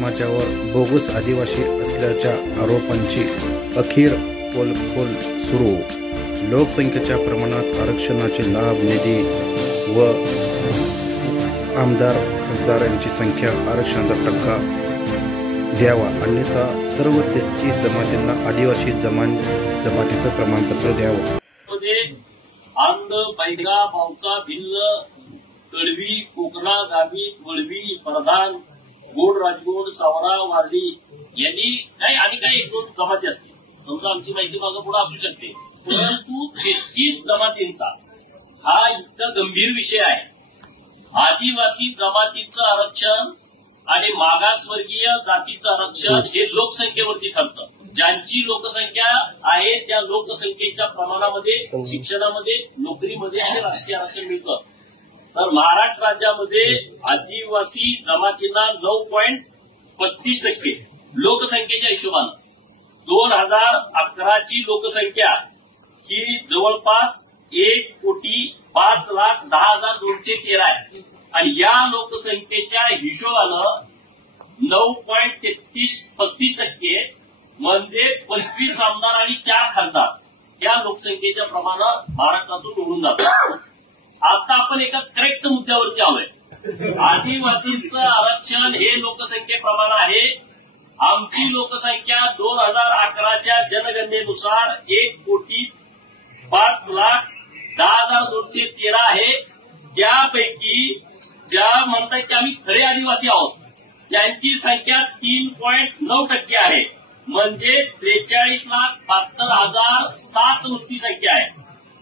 समाजावर बोगस आदिवासी असल्याच्या आरोपांची अखेर पोलखोल सुरू। लोकसंख्येच्या प्रमाणात आरक्षणाचे लाभ, निधी व आमदार खासदारांची संख्या, आरक्षणाचा टक्का द्यावा, अन्यथा सर्व 33 जमातींना आदिवासी जमातीचं प्रमाणपत्र द्यावं। आंध, बैगा, पावचा, भिल्ल, कळवी, कोकणा, गावी, वळवी, प्रधान, गोड, राजगोड, सावरा, वारली यांनी आणि काही 1-2 जमाती असतील, समजा आमची माहिती मागं पुढे असू शकते, परंतु 33 जमातींचा हा इतका गंभीर विषय आहे। आदिवासी जमातीचं आरक्षण आणि मागासवर्गीय जातीचं आरक्षण हे लोकसंख्येवरती ठरतं। ज्यांची लोकसंख्या आहे त्या लोकसंख्येच्या प्रमाणामध्ये शिक्षणामध्ये, नोकरीमध्ये आणि राजकीय आरक्षण मिळतं। तर महाराष्ट्र राज्यामध्ये आदिवासी जमातींना 9.35% लोकसंख्येच्या हिशोबानं 2011ची लोकसंख्या ही जवळपास 1,05,10,213 आहे आणि या लोकसंख्येच्या हिशोबानं 9.35% म्हणजे 25 आमदार आणि 4 खासदार या लोकसंख्येच्या प्रमाणात महाराष्ट्रातून निवडून जातात। आता आपण एका करेक्ट मुद्द्यावरती आलोय। आदिवासींचं आरक्षण हे लोकसंख्येप्रमाणे आहे। आमची लोकसंख्या 2011च्या जनगणनेनुसार 1,05,10,213 आहे। त्यापैकी ज्या म्हणतात की आम्ही खरे आदिवासी आहोत त्यांची संख्या 3.9% आहे, म्हणजे 43,72,007 नुसती संख्या आहे।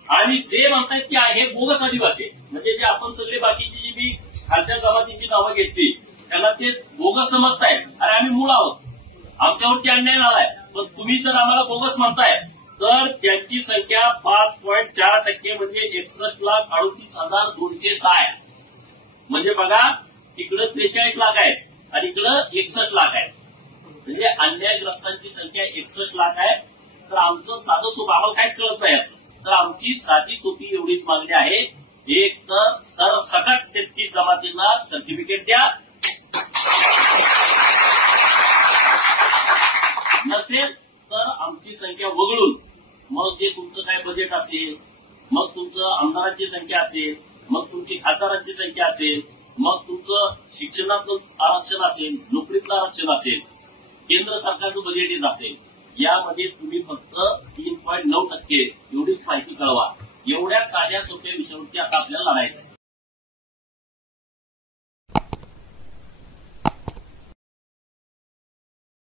आणि जे म्हणतात की हे बोगस आदिवासी, म्हणजे जे आपण सगळे बाकीची जी मी खालच्या जमातीची नावं घेतली त्यांना ते बोगस समजतायत। अरे आम्ही मूळ आहोत, आमच्यावरती अन्याय झालाय, पण तुम्ही जर आम्हाला बोगस म्हणताय तर त्यांची संख्या 5.4% म्हणजे 61,38,206 आहे। म्हणजे बघा, इकडं 43 लाख आहेत आणि इकडं 61 लाख आहेत, म्हणजे अन्यायग्रस्तांची संख्या 61 लाख आहे। तर आमचं साधं सोपं, आम्हाला काहीच कळत नाही, तर आमची साधी सोपी एवढीच मागणी आहे, एक तर सरसकट 33 जमातींना सर्टिफिकेट द्या, नसेल तर आमची संख्या वगळून मग जे तुमचं काय बजेट असेल, मग तुमचं आमदारांची संख्या असेल, मग तुमची खासदारांची संख्या असेल, मग तुमचं शिक्षणातलं आरक्षण असेल, नोकरीतलं आरक्षण असेल, केंद्र सरकारचं बजेट येत असेल, यामध्ये तुम्ही फक्त